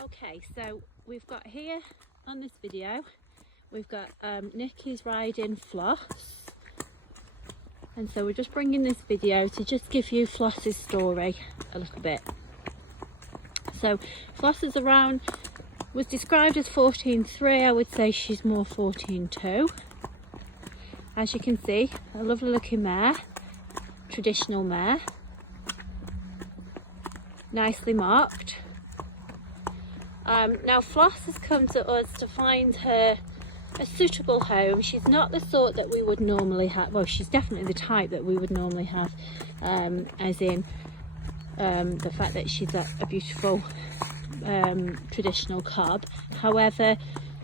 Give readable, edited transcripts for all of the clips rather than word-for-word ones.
Okay, so we've got here on this video, we've got Nikki's riding Floss, and so we're just bringing this video to just give you Floss's story a little bit. So Floss is around, was described as 14.3, I would say she's more 14.2. As you can see, a lovely looking mare, traditional mare, nicely marked. Now Floss has come to us to find her a suitable home. She's not the sort that we would normally have, well, she's definitely the type that we would normally have, as in the fact that she's a beautiful traditional cob. However,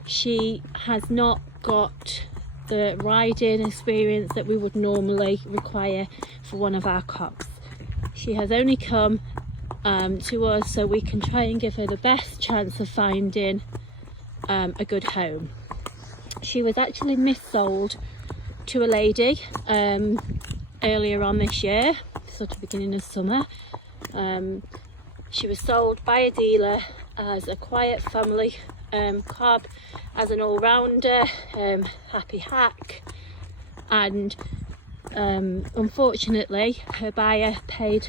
she has not got the riding experience that we would normally require for one of our cobs. She has only come to us so we can try and give her the best chance of finding a good home. She was actually mis-sold to a lady earlier on this year, sort of beginning of summer. She was sold by a dealer as a quiet family cob, as an all-rounder, happy hack, and unfortunately her buyer paid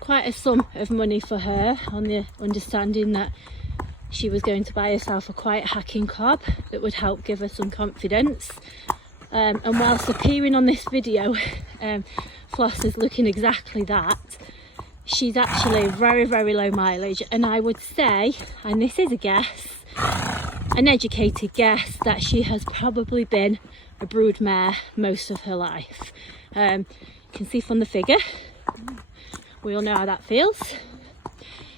quite a sum of money for her, on the understanding that she was going to buy herself a quiet hacking cob that would help give her some confidence. And whilst appearing on this video, Floss is looking exactly that. She's actually very, very low mileage, and I would say, and this is a guess, an educated guess, that she has probably been a brood mare most of her life. You can see from the figure, we all know how that feels.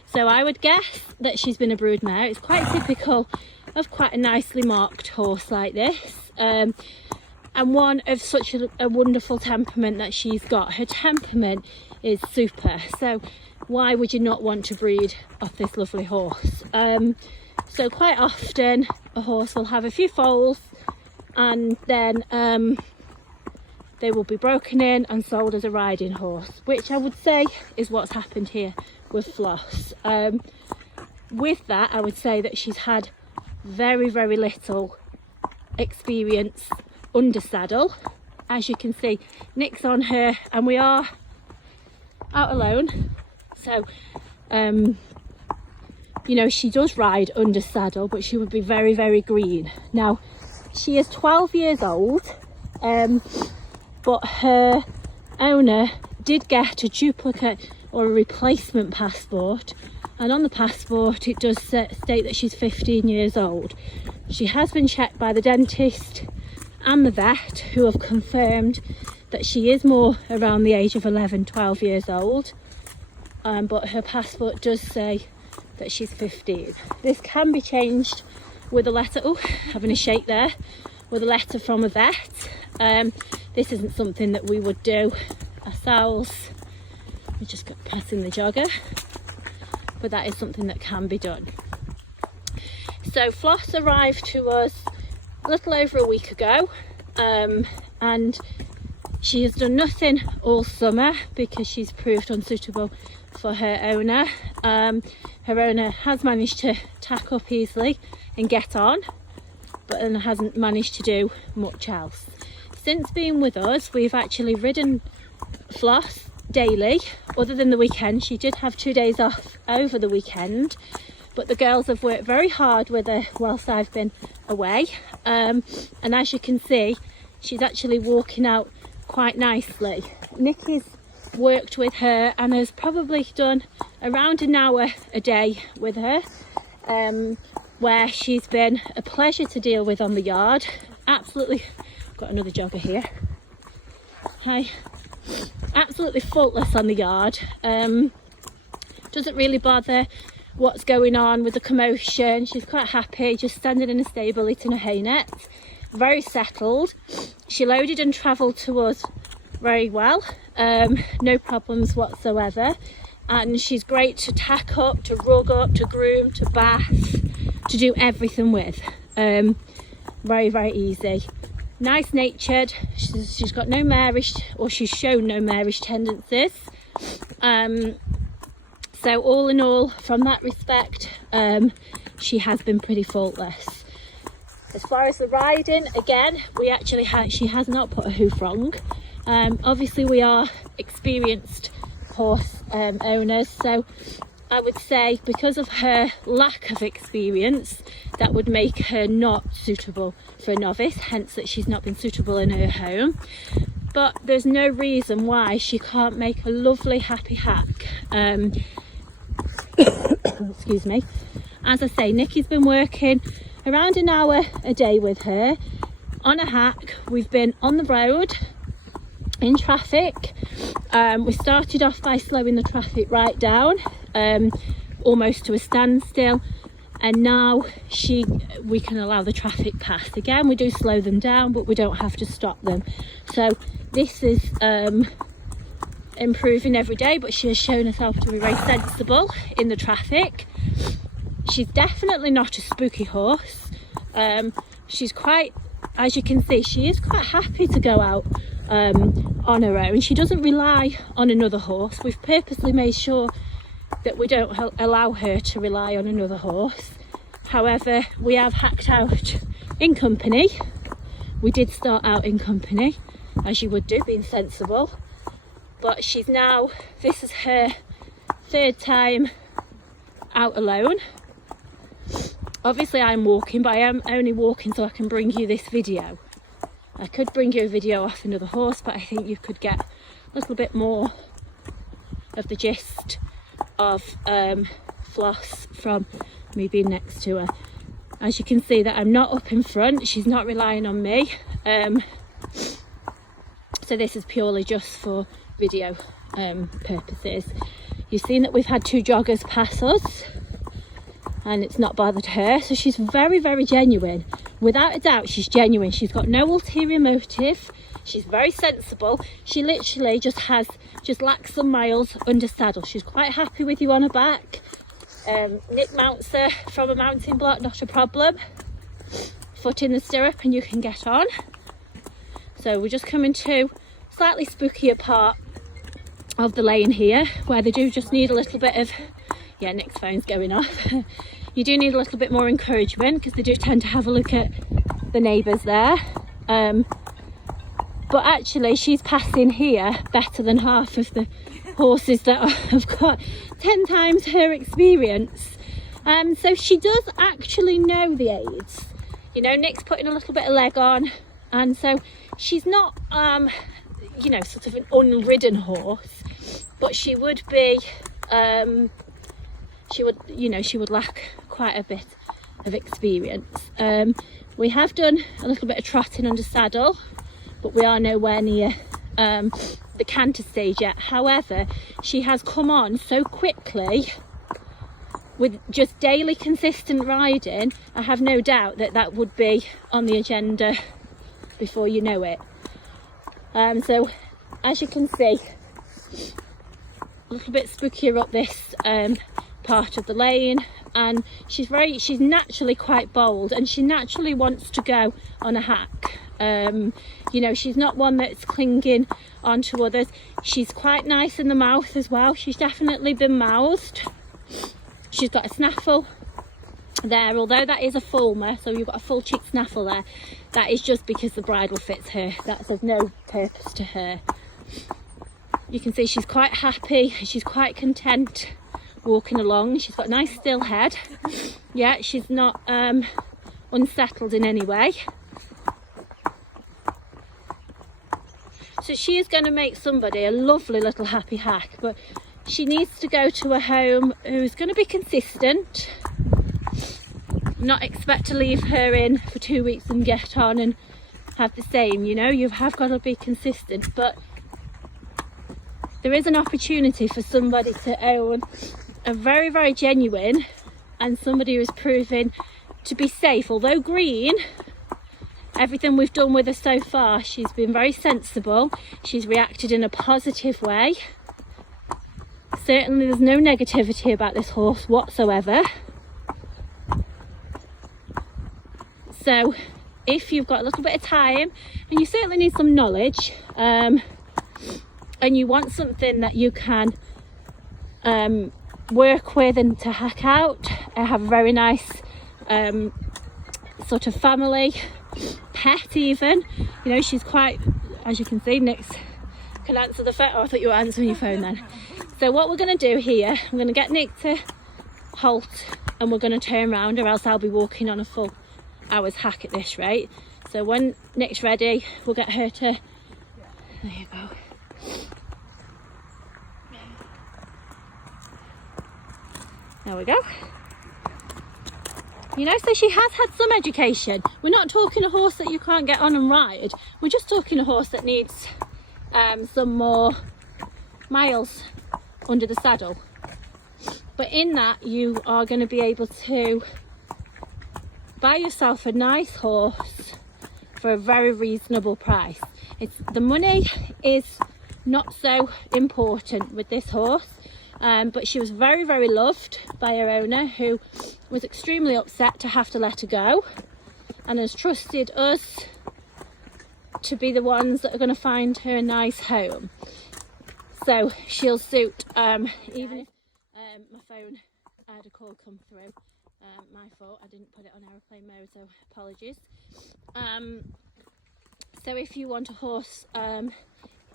So I would guess that she's been a brood mare. It's quite typical of quite a nicely marked horse like this, and one of such a wonderful temperament that she's got. Her temperament is super, so why would you not want to breed off this lovely horse? So quite often a horse will have a few foals, and then they will be broken in and sold as a riding horse, which I would say is what's happened here with Floss. With that, I would say that she's had very, very little experience under saddle. As you can see, Nick's on her and we are out alone, so you know, she does ride under saddle, but she would be very, very green. Now she is 12 years old, but her owner did get a duplicate or a replacement passport, and on the passport it does state that she's 15 years old. She has been checked by the dentist and the vet, who have confirmed that she is more around the age of 11-12 years old, but her passport does say that she's 15. This can be changed with a letter, oh, having a shake there, with a letter from a vet. This isn't something that we would do ourselves. We just got passing the jogger, but that is something that can be done. So Floss arrived to us a little over a week ago, and she has done nothing all summer because she's proved unsuitable for her owner. Her owner has managed to tack up easily and get on, but then hasn't managed to do much else. Since being with us, we've actually ridden Floss daily, other than the weekend. She did have 2 days off over the weekend, but the girls have worked very hard with her whilst I've been away, and as you can see, she's actually walking out quite nicely. Nikki's worked with her and has probably done around an hour a day with her, where she's been a pleasure to deal with on the yard. Absolutely, got another jogger here. Okay, absolutely faultless on the yard. Doesn't really bother what's going on with the commotion. She's quite happy just standing in a stable eating a hay net. Very settled. She loaded and travelled to us very well, no problems whatsoever, and she's great to tack up, to rug up, to groom, to bath, to do everything with. Very, very easy. Nice natured. She's got no marish, or she's shown no marish tendencies. So all in all, from that respect, she has been pretty faultless. As far as the riding, again, we actually she has not put a hoof wrong. Obviously we are experienced horse owners, so I would say because of her lack of experience, that would make her not suitable for a novice, hence that she's not been suitable in her home. But there's no reason why she can't make a lovely happy hack. Excuse me. As I say, Nikki's been working around an hour a day with her on a hack. We've been on the road in traffic. We started off by slowing the traffic right down, almost to a standstill, and now we can allow the traffic past. Again, we do slow them down, but we don't have to stop them. So this is improving every day, but she has shown herself to be very sensible in the traffic. She's definitely not a spooky horse. She's quite, as you can see, she is quite happy to go out on her own. She doesn't rely on another horse. We've purposely made sure that we don't allow her to rely on another horse. However, we have hacked out in company. We did start out in company, as you would do, being sensible. But she's now, this is her third time out alone. Obviously I'm walking, but I am only walking so I can bring you this video. I could bring you a video off another horse, but I think you could get a little bit more of the gist of Floss from me being next to her. As you can see that I'm not up in front, she's not relying on me. So this is purely just for video purposes. You've seen that we've had two joggers pass us and it's not bothered her, so she's very, very genuine. Without a doubt, she's genuine. She's got no ulterior motive. She's very sensible. She literally just lacks some miles under saddle. She's quite happy with you on her back. Nick mounts her from a mounting block, not a problem. Foot in the stirrup and you can get on. So we're just coming to slightly spookier part of the lane here, where they do just need a little bit of, yeah, Nick's phone's going off. You do need a little bit more encouragement because they do tend to have a look at the neighbours there. But actually she's passing here better than half of the horses that have got 10 times her experience. So she does actually know the aids. You know, Nick's putting a little bit of leg on, and so she's not you know, sort of an unridden horse, but she would be she would lack quite a bit of experience. We have done a little bit of trotting under saddle, but we are nowhere near the canter stage yet. However, she has come on so quickly with just daily consistent riding. I have no doubt that that would be on the agenda before you know it. So as you can see, a little bit spookier up this part of the lane, and she's naturally quite bold, and she naturally wants to go on a hack. You know, she's not one that's clinging onto others. She's quite nice in the mouth as well. She's definitely been mouthed. She's got a snaffle there, although that is a fulmer, so you've got a full cheek snaffle there. That is just because the bridle fits her. That's of no purpose to her. You can see she's quite happy, she's quite content walking along. She's got a nice still head. Yeah, she's not unsettled in any way. So she is going to make somebody a lovely little happy hack, but she needs to go to a home who's going to be consistent. Not expect to leave her in for 2 weeks and get on and have the same, you know. You have got to be consistent, but there is an opportunity for somebody to own a very, very genuine and somebody who is proving to be safe. Although green, everything we've done with her so far, she's been very sensible. She's reacted in a positive way. Certainly there's no negativity about this horse whatsoever. So if you've got a little bit of time, and you certainly need some knowledge, and you want something that you can work with and to hack out. I have a very nice sort of family pet even. You know, she's quite, as you can see, Nick's can answer the phone. Oh, I thought you were answering your phone then. So what we're going to do here, I'm going to get Nick to halt and we're going to turn around, or else I'll be walking on a full hour's hack at this rate. So when Nick's ready, we'll get her to, there you go. There we go. You know, so she has had some education. We're not talking a horse that you can't get on and ride. We're just talking a horse that needs some more miles under the saddle. But in that, you are going to be able to buy yourself a nice horse for a very reasonable price. The money is not so important with this horse. But she was very, very loved by her owner, who was extremely upset to have to let her go, and has trusted us to be the ones that are going to find her a nice home. So she'll suit, even if my phone, I had a call come through, my fault, I didn't put it on aeroplane mode, so apologies. So if you want a horse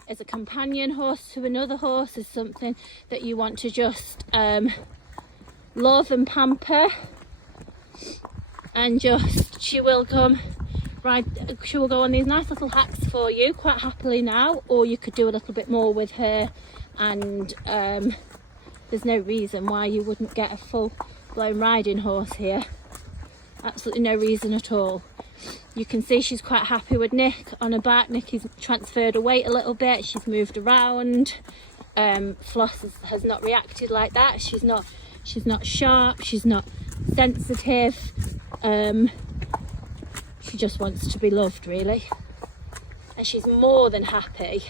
as a companion horse to another horse, is something that you want to just love and pamper, and just she will come ride, she will go on these nice little hacks for you quite happily now, or you could do a little bit more with her, and there's no reason why you wouldn't get a full blown riding horse here. Absolutely no reason at all. You can see she's quite happy with Nick on her back. Nick has transferred her weight a little bit. She's moved around. Floss has not reacted like that. She's not sharp. She's not sensitive. She just wants to be loved, really. And she's more than happy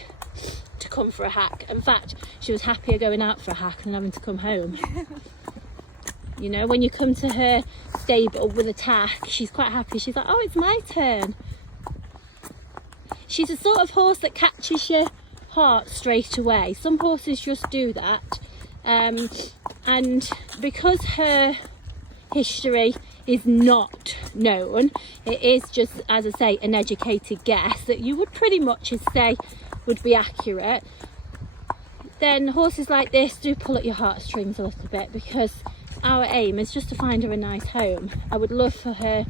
to come for a hack. In fact, she was happier going out for a hack than having to come home. You know, when you come to her stable with a tack, she's quite happy. She's like, oh, it's my turn. She's a sort of horse that catches your heart straight away. Some horses just do that. And because her history is not known, it is just, as I say, an educated guess that you would pretty much say would be accurate. Then horses like this do pull at your heartstrings a little bit, because our aim is just to find her a nice home. I would love for her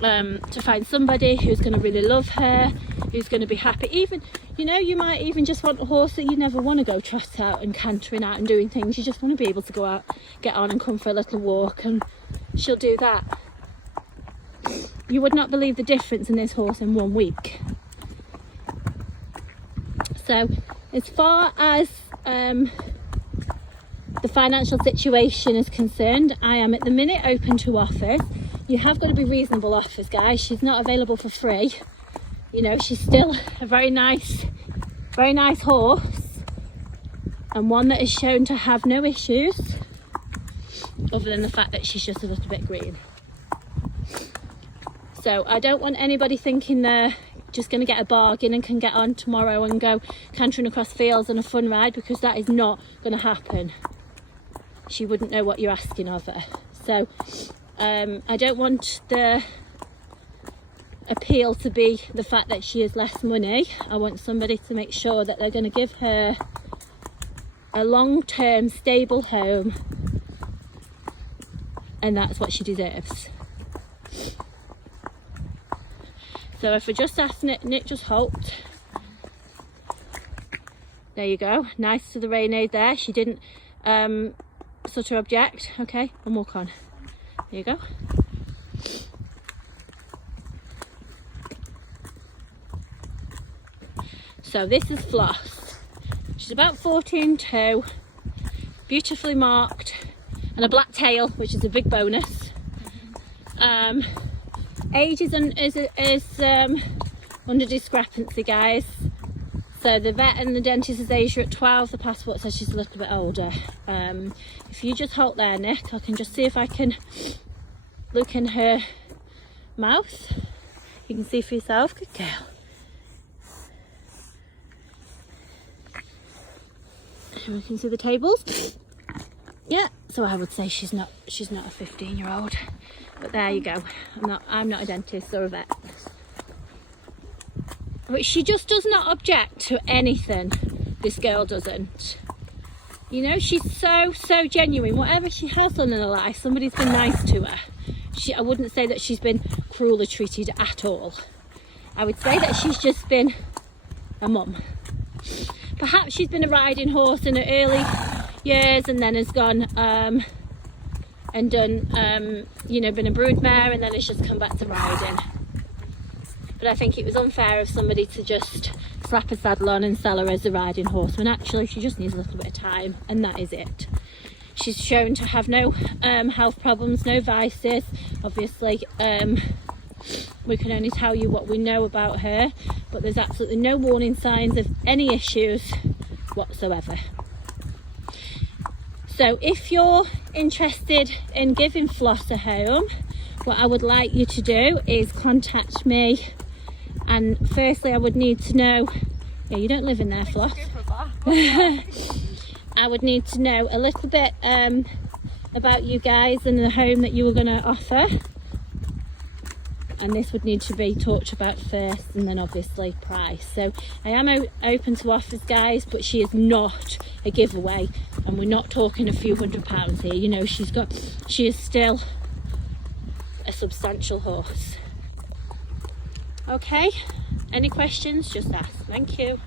to find somebody who's going to really love her, who's going to be happy. Even, you know, you might even just want a horse that you never want to go trot out and cantering out and doing things. You just want to be able to go out, get on and come for a little walk, and she'll do that. You would not believe the difference in this horse in 1 week. So as far as the financial situation is concerned, I am at the minute open to offers. You have got to be reasonable offers, guys. She's not available for free. You know, she's still a very nice horse, and one that is shown to have no issues other than the fact that she's just a little bit green. So I don't want anybody thinking they're just going to get a bargain and can get on tomorrow and go cantering across fields on a fun ride, because that is not going to happen. She wouldn't know what you're asking of her. So I don't want the appeal to be the fact that she has less money. I want somebody to make sure that they're going to give her a long-term stable home, and that's what she deserves. So if I just ask Nick just halt. There you go, nice to the rein there. She didn't sort of object. Okay, and walk on. There you go. So this is Floss. She's about 14'2", beautifully marked, and a black tail, which is a big bonus. Age is under discrepancy, guys. So the vet and the dentist has aged her at 12. The passport says she's a little bit older. If you just halt there, Nick, I can just see if I can look in her mouth. You can see for yourself. Good girl. And we can see the tables. Yeah, So I would say she's not a 15-year-old. But there you go. I'm not a dentist or a vet. But she just does not object to anything. This girl doesn't. You know, she's so genuine. Whatever she has done in her life, somebody's been nice to her. I wouldn't say that she's been cruelly treated at all. I would say that she's just been a mum. Perhaps she's been a riding horse in her early years and then has gone and done, you know, been a broodmare and then has just come back to riding. But I think it was unfair of somebody to just slap a saddle on and sell her as a riding horse when actually she just needs a little bit of time, and that is it. She's shown to have no health problems, no vices. Obviously, we can only tell you what we know about her, but there's absolutely no warning signs of any issues whatsoever. So if you're interested in giving Floss a home, what I would like you to do is contact me. And firstly, I would need to know, yeah, you don't live in there, Floss. I would need to know a little bit about you guys and the home that you were going to offer. And this would need to be talked about first, and then obviously price. So I am open to offers, guys, but she is not a giveaway, and we're not talking a few £100s here. You know, she is still a substantial horse. Okay, any questions, just ask. Thank you.